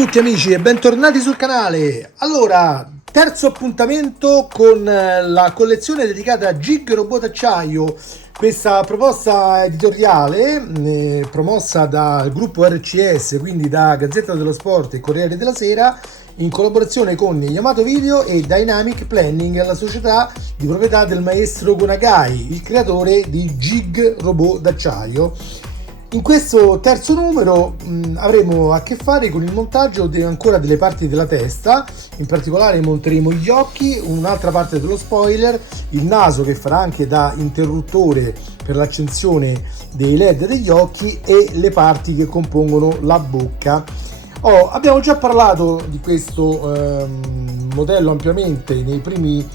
tutti amici e bentornati sul canale. Allora, terzo appuntamento con la collezione dedicata a Gig Robot d'acciaio. Questa proposta editoriale promossa dal gruppo RCS, quindi da Gazzetta dello Sport e Corriere della Sera, in collaborazione con Yamato Video e Dynamic Planning, la società di proprietà del maestro Gonagai, il creatore di Gig Robot d'acciaio. In questo terzo numero avremo a che fare con il montaggio ancora delle parti della testa. In particolare monteremo gli occhi, un'altra parte dello spoiler, il naso che farà anche da interruttore per l'accensione dei LED degli occhi e le parti che compongono la bocca. Abbiamo già parlato di questo modello ampiamente nei primi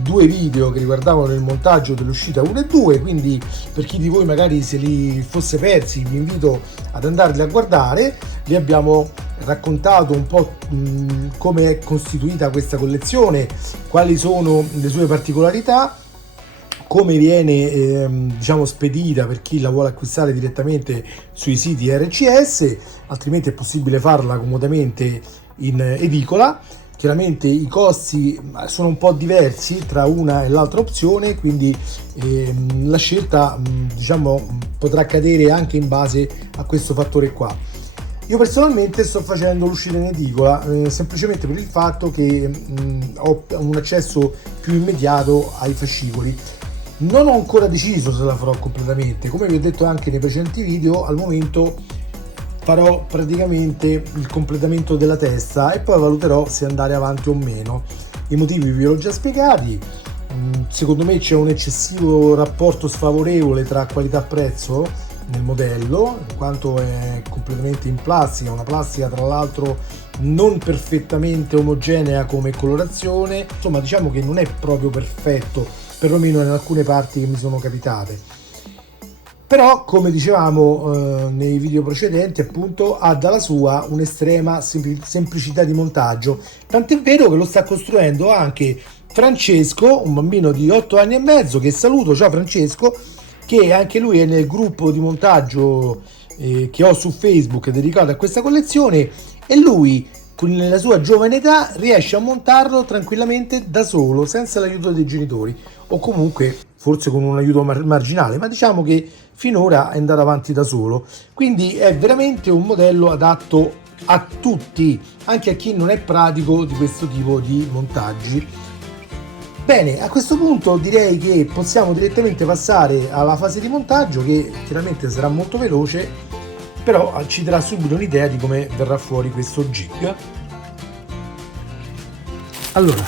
due video che riguardavano il montaggio dell'uscita 1 e 2, quindi per chi di voi magari se li fosse persi vi invito ad andarli a guardare. Vi abbiamo raccontato un po' come è costituita questa collezione, quali sono le sue particolarità, come viene spedita per chi la vuole acquistare direttamente sui siti RCS, altrimenti è possibile farla comodamente in edicola. Chiaramente i costi sono un po' diversi tra una e l'altra opzione, quindi la scelta potrà cadere anche in base a questo fattore qua. Io personalmente sto facendo l'uscita in edicola semplicemente per il fatto che ho un accesso più immediato ai fascicoli. Non ho ancora deciso se la farò completamente, come vi ho detto anche nei precedenti video. Al momento farò praticamente il completamento della testa e poi valuterò se andare avanti o meno. I motivi vi ho già spiegati. Secondo me c'è un eccessivo rapporto sfavorevole tra qualità-prezzo nel modello, in quanto è completamente in plastica, una plastica tra l'altro non perfettamente omogenea come colorazione. Insomma, diciamo che non è proprio perfetto, perlomeno in alcune parti che mi sono capitate. Però, come dicevamo nei video precedenti, appunto, ha dalla sua un'estrema semplicità di montaggio, tant'è vero che lo sta costruendo anche Francesco, un bambino di 8 anni e mezzo, che saluto. Ciao Francesco, che anche lui è nel gruppo di montaggio che ho su Facebook dedicato a questa collezione, e lui nella sua giovane età riesce a montarlo tranquillamente da solo, senza l'aiuto dei genitori, o comunque forse con un aiuto marginale, ma diciamo che finora è andato avanti da solo. Quindi è veramente un modello adatto a tutti, anche a chi non è pratico di questo tipo di montaggi. Bene, a questo punto direi che possiamo direttamente passare alla fase di montaggio, che chiaramente sarà molto veloce, però ci darà subito un'idea di come verrà fuori questo Gig. Allora,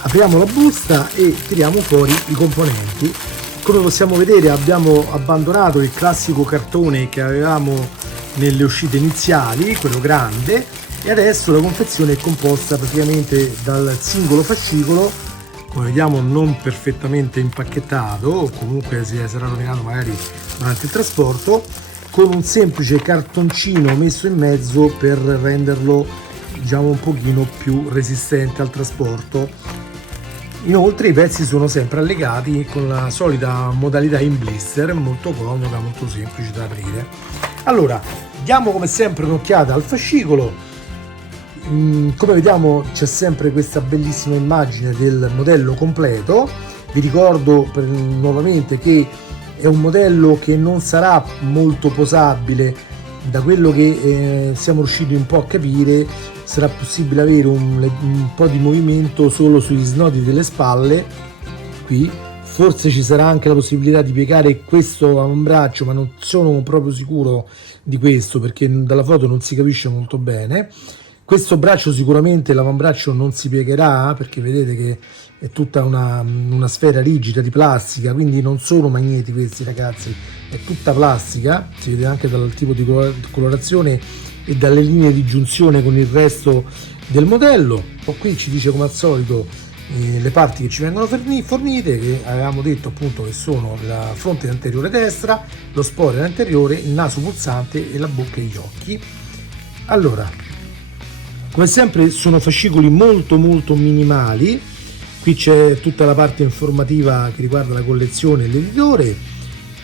apriamo la busta e tiriamo fuori i componenti. Come possiamo vedere abbiamo abbandonato il classico cartone che avevamo nelle uscite iniziali, quello grande, e adesso la confezione è composta praticamente dal singolo fascicolo, come vediamo non perfettamente impacchettato, o comunque si sarà rovinato magari durante il trasporto, con un semplice cartoncino messo in mezzo per renderlo un pochino più resistente al trasporto. Inoltre i pezzi sono sempre allegati con la solita modalità in blister, molto comoda, molto semplice da aprire. Allora, diamo come sempre un'occhiata al fascicolo. Come vediamo c'è sempre questa bellissima immagine del modello completo. Vi ricordo nuovamente che è un modello che non sarà molto posabile. Da quello che siamo riusciti un po' a capire, sarà possibile avere un po' di movimento solo sugli snodi delle spalle. Qui forse ci sarà anche la possibilità di piegare questo avambraccio, ma non sono proprio sicuro di questo perché dalla foto non si capisce molto bene. Questo braccio sicuramente l'avambraccio non si piegherà, perché vedete che è tutta una sfera rigida di plastica, quindi non sono magneti questi, ragazzi, è tutta plastica, si vede anche dal tipo di colorazione e dalle linee di giunzione con il resto del modello. Qui ci dice come al solito le parti che ci vengono fornite, che avevamo detto appunto che sono la fronte anteriore destra, lo spoiler anteriore, il naso pulsante e la bocca e gli occhi. Allora, come sempre sono fascicoli molto minimali. Qui c'è tutta la parte informativa che riguarda la collezione e l'editore.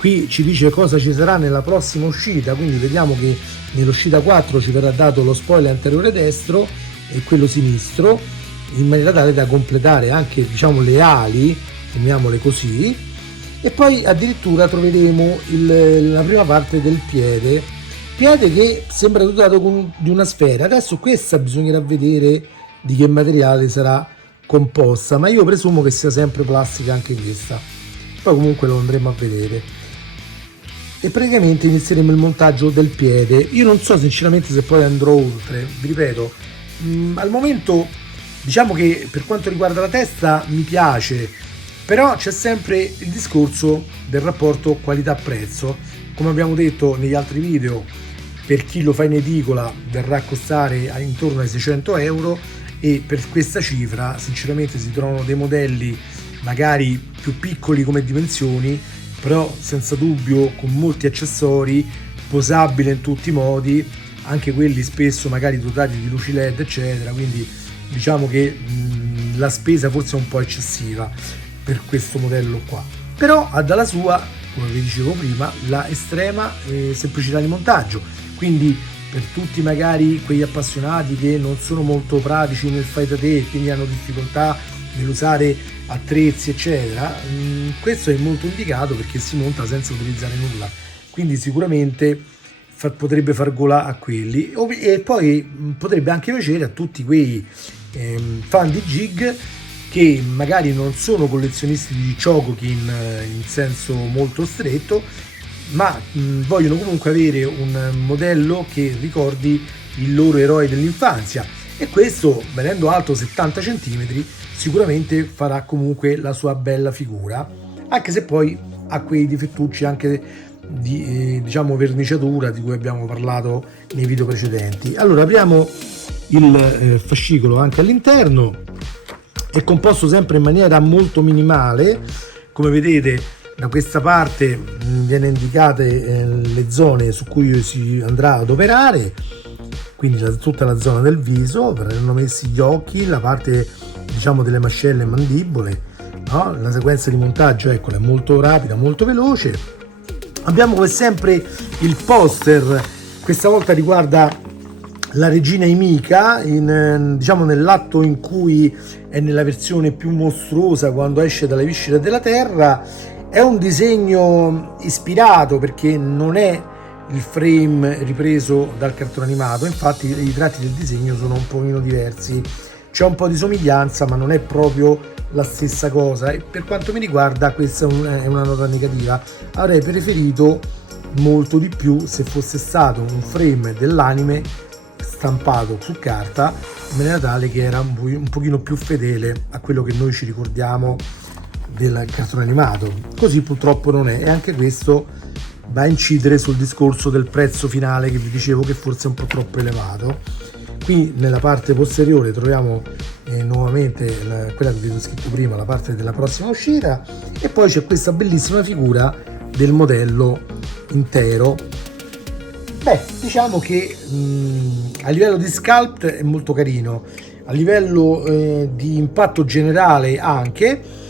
Qui ci dice cosa ci sarà nella prossima uscita, quindi vediamo che nell'uscita 4 ci verrà dato lo spoiler anteriore destro e quello sinistro, in maniera tale da completare anche, diciamo, le ali, chiamiamole così, e poi addirittura troveremo la prima parte del piede che sembra dotato di una sfera. Adesso questa bisognerà vedere di che materiale sarà composta, ma io presumo che sia sempre plastica anche questa, poi comunque lo andremo a vedere. E praticamente inizieremo il montaggio del piede. Io non so sinceramente se poi andrò oltre, vi ripeto, al momento diciamo che per quanto riguarda la testa mi piace, però c'è sempre il discorso del rapporto qualità-prezzo. Come abbiamo detto negli altri video, per chi lo fa in edicola verrà a costare intorno ai 600 euro, e per questa cifra sinceramente si trovano dei modelli magari più piccoli come dimensioni, però senza dubbio con molti accessori, posabile in tutti i modi, anche quelli spesso magari dotati di luci LED eccetera, quindi diciamo che la spesa forse è un po' eccessiva per questo modello qua, però ha dalla sua, come vi dicevo prima, la estrema semplicità di montaggio. Quindi per tutti magari quegli appassionati che non sono molto pratici nel fai da te, quindi hanno difficoltà nell'usare attrezzi eccetera, questo è molto indicato perché si monta senza utilizzare nulla, quindi sicuramente potrebbe far gola a quelli, e poi potrebbe anche piacere a tutti quei fan di Jig che magari non sono collezionisti di Chogokin in senso molto stretto, ma vogliono comunque avere un modello che ricordi il loro eroe dell'infanzia, e questo, venendo alto 70 cm, sicuramente farà comunque la sua bella figura, anche se poi ha quei difettucci anche di diciamo verniciatura di cui abbiamo parlato nei video precedenti. Allora apriamo il fascicolo. Anche all'interno è composto sempre in maniera molto minimale, come vedete da questa parte viene indicate le zone su cui si andrà ad operare, quindi tutta la zona del viso, verranno messi gli occhi, la parte diciamo delle mascelle e mandibole, no? La sequenza di montaggio, eccola, è molto rapida, molto veloce. Abbiamo come sempre il poster, questa volta riguarda la regina Emika, diciamo nell'atto in cui è nella versione più mostruosa, quando esce dalle viscere della terra. È un disegno ispirato perché non è il frame ripreso dal cartone animato, infatti i tratti del disegno sono un pochino diversi, c'è un po' di somiglianza ma non è proprio la stessa cosa, e per quanto mi riguarda questa è una nota negativa. Avrei preferito molto di più se fosse stato un frame dell'anime stampato su carta, in maniera tale che era un pochino più fedele a quello che noi ci ricordiamo del cartone animato. Così purtroppo non è, e anche questo va a incidere sul discorso del prezzo finale che vi dicevo che forse è un po' troppo elevato. Qui nella parte posteriore troviamo nuovamente quella che vi ho scritto prima, la parte della prossima uscita, e poi c'è questa bellissima figura del modello intero. Beh, diciamo che a livello di sculpt è molto carino, a livello di impatto generale anche,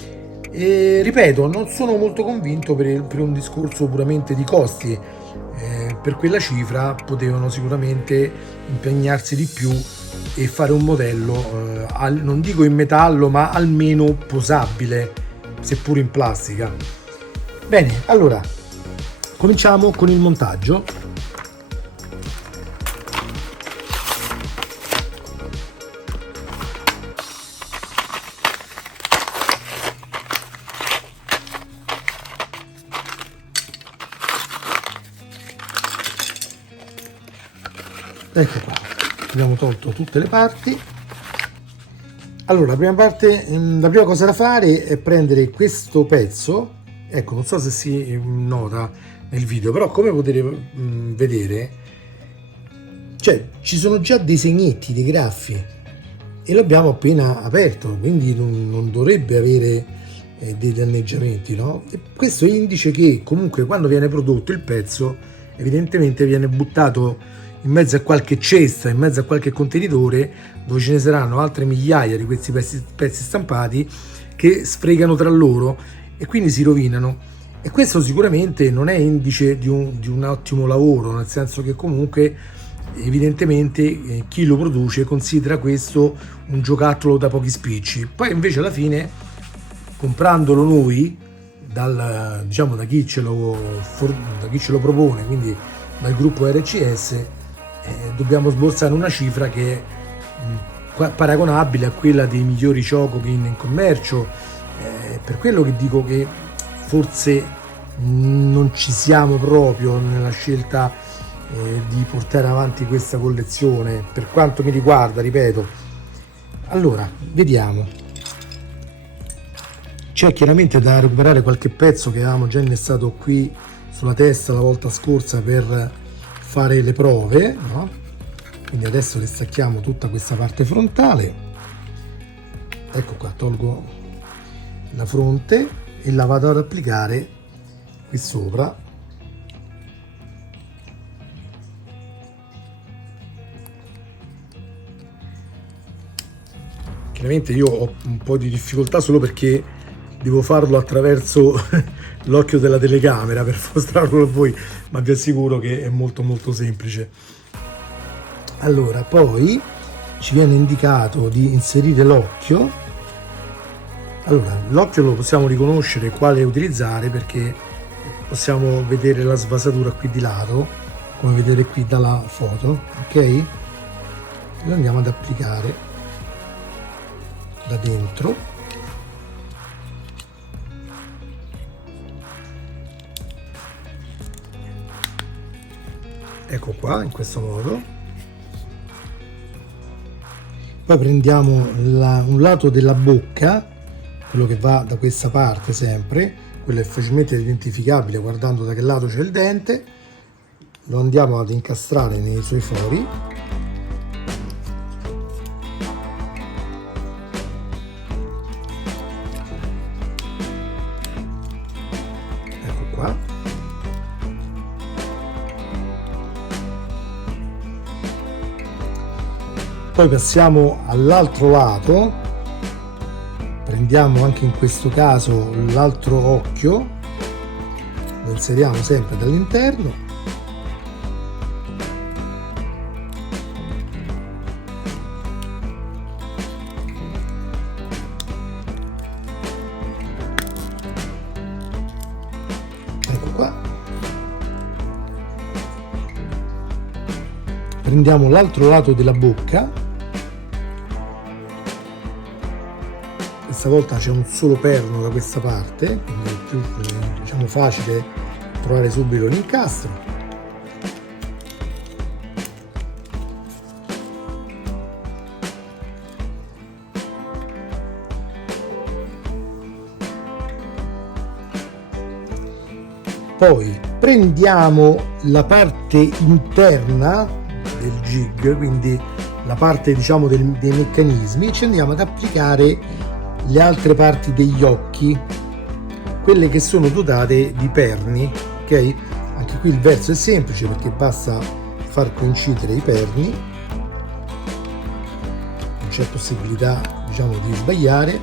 ripeto, non sono molto convinto per un discorso puramente di costi. Per quella cifra potevano sicuramente impegnarsi di più e fare un modello non dico in metallo, ma almeno posabile, seppur in plastica. Bene, allora cominciamo con il montaggio. Ecco qua, abbiamo tolto tutte le parti. Allora, la prima cosa da fare è prendere questo pezzo. Ecco, non so se si nota nel video, però come potete vedere, cioè ci sono già dei segnetti, dei graffi, e l'abbiamo appena aperto, quindi non dovrebbe avere dei danneggiamenti, no? E questo indice che comunque quando viene prodotto il pezzo evidentemente viene buttato in mezzo a qualche cesta, in mezzo a qualche contenitore, dove ce ne saranno altre migliaia di questi pezzi stampati che sfregano tra loro e quindi si rovinano. E questo sicuramente non è indice di un ottimo lavoro, nel senso che comunque evidentemente chi lo produce considera questo un giocattolo da pochi spicci. Poi invece alla fine, comprandolo noi diciamo da chi ce lo propone, quindi dal gruppo RCS, dobbiamo sborsare una cifra che è paragonabile a quella dei migliori Chocokin in commercio. Per quello che dico che forse non ci siamo proprio nella scelta di portare avanti questa collezione, per quanto mi riguarda, ripeto. Allora, vediamo. C'è chiaramente da recuperare qualche pezzo che avevamo già innestato qui sulla testa la volta scorsa per fare le prove, no? Quindi adesso restacchiamo tutta questa parte frontale. Ecco qua, tolgo la fronte e la vado ad applicare qui sopra. Chiaramente io ho un po' di difficoltà solo perché devo farlo attraverso l'occhio della telecamera per mostrarlo a voi, ma vi assicuro che è molto molto semplice. Allora, poi ci viene indicato di inserire l'occhio. Allora, l'occhio lo possiamo riconoscere quale utilizzare, perché possiamo vedere la svasatura qui di lato, come vedete qui dalla foto, ok? Lo andiamo ad applicare da dentro. Ecco qua, in questo modo. Poi prendiamo un lato della bocca, quello che va da questa parte sempre, quello è facilmente identificabile guardando da che lato c'è il dente. Lo andiamo ad incastrare nei suoi fori. Ecco qua. Poi passiamo all'altro lato, prendiamo anche in questo caso l'altro occhio, lo inseriamo sempre dall'interno. Ecco qua. Prendiamo l'altro lato della bocca. Questa volta c'è un solo perno da questa parte, quindi è più diciamo facile trovare subito l'incastro. Poi prendiamo la parte interna del jig, quindi la parte diciamo dei meccanismi, e ci andiamo ad applicare le altre parti degli occhi, quelle che sono dotate di perni, ok? Anche qui il verso è semplice perché basta far coincidere i perni, non c'è possibilità diciamo di sbagliare.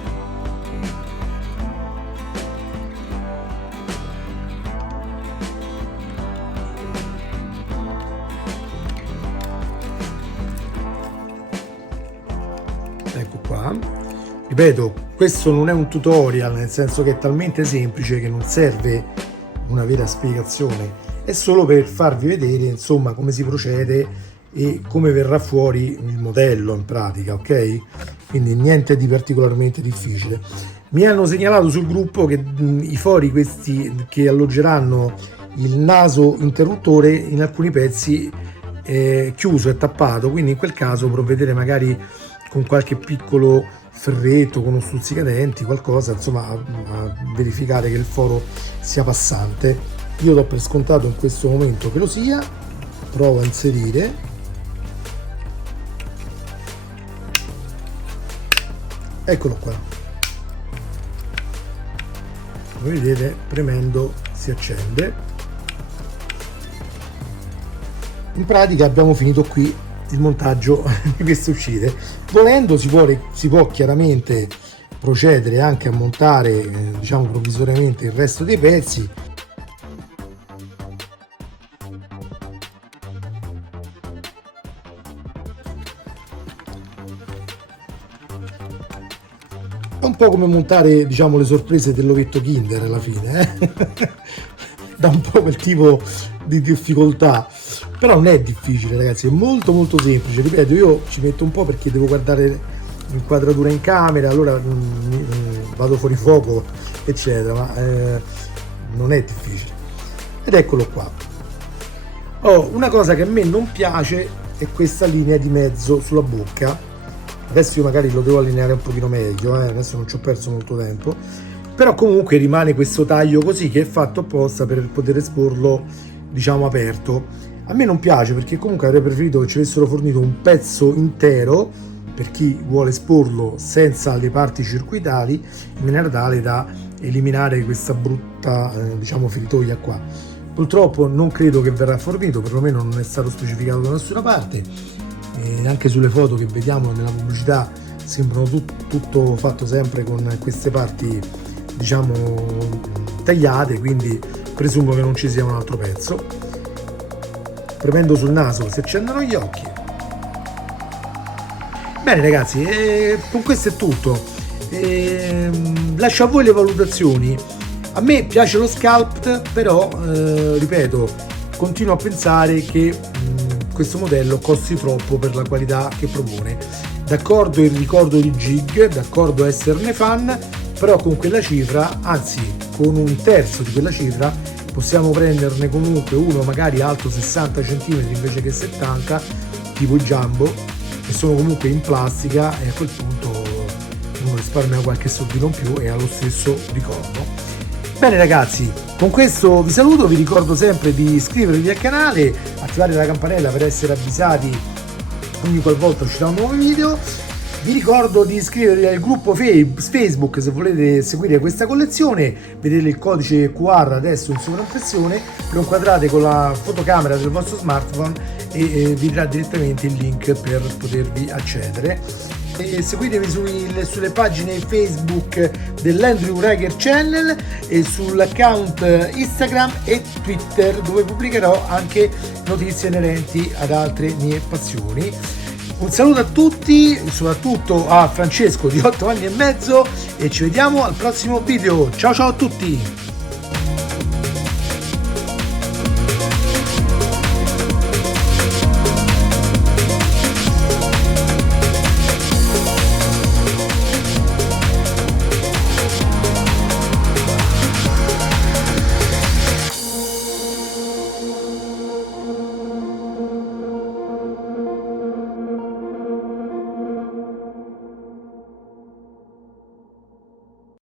Ecco qua. Ripeto, questo non è un tutorial, nel senso che è talmente semplice che non serve una vera spiegazione, è solo per farvi vedere insomma come si procede e come verrà fuori il modello in pratica, ok? Quindi niente di particolarmente difficile. Mi hanno segnalato sul gruppo che i fori questi che alloggeranno il naso interruttore in alcuni pezzi è chiuso, è tappato, quindi in quel caso provvedere magari con qualche piccolo ferretto, con uno stuzzicadenti, qualcosa, insomma, a verificare che il foro sia passante. Io do per scontato in questo momento che lo sia. Provo a inserire. Eccolo qua. Come vedete, premendo si accende. In pratica abbiamo finito qui il montaggio di queste uscite. Volendo si può chiaramente procedere anche a montare diciamo provvisoriamente il resto dei pezzi, È un po' come montare, diciamo, le sorprese dell'ovetto Kinder alla fine, da un po' quel tipo di difficoltà, però non è difficile ragazzi, è molto molto semplice. Ripeto, io ci metto un po' perché devo guardare l'inquadratura in camera, allora vado fuori fuoco eccetera, ma non è difficile. Ed eccolo qua. Una cosa che a me non piace è questa linea di mezzo sulla bocca. Adesso io magari lo devo allineare un pochino meglio, adesso non ci ho perso molto tempo, però comunque rimane questo taglio così che è fatto apposta per poter esporlo, diciamo, aperto. A me non piace perché comunque avrei preferito che ci avessero fornito un pezzo intero per chi vuole esporlo senza le parti circuitali, in maniera tale da eliminare questa brutta, diciamo, filitoia qua. Purtroppo non credo che verrà fornito, perlomeno non è stato specificato da nessuna parte. E anche sulle foto che vediamo nella pubblicità sembrano tutto fatto sempre con queste parti, diciamo, tagliate, quindi presumo che non ci sia un altro pezzo. Premendo sul naso si accendono gli occhi. Bene ragazzi, con questo è tutto. Lascio a voi le valutazioni. A me piace lo sculpt, però ripeto, continuo a pensare che questo modello costi troppo per la qualità che propone. D'accordo il ricordo di Jig, d'accordo esserne fan, però con quella cifra, anzi con un terzo di quella cifra, possiamo prenderne comunque uno magari alto 60 cm invece che 70, tipo i Jumbo, che sono comunque in plastica, e a quel punto uno risparmia qualche soldino in più e ha lo stesso ricordo. Bene ragazzi, con questo vi saluto, vi ricordo sempre di iscrivervi al canale, attivare la campanella per essere avvisati ogni qualvolta uscirà un nuovo video. Vi ricordo di iscrivervi al gruppo Facebook se volete seguire questa collezione, vedete il codice QR adesso in sovraimpressione, lo inquadrate con la fotocamera del vostro smartphone e vi darà direttamente il link per potervi accedere. E seguitemi sulle pagine Facebook dell'Andrew Ryger Channel e sull'account Instagram e Twitter, dove pubblicherò anche notizie inerenti ad altre mie passioni. Un saluto a tutti, soprattutto a Francesco di 8 anni e mezzo, e ci vediamo al prossimo video. Ciao ciao a tutti!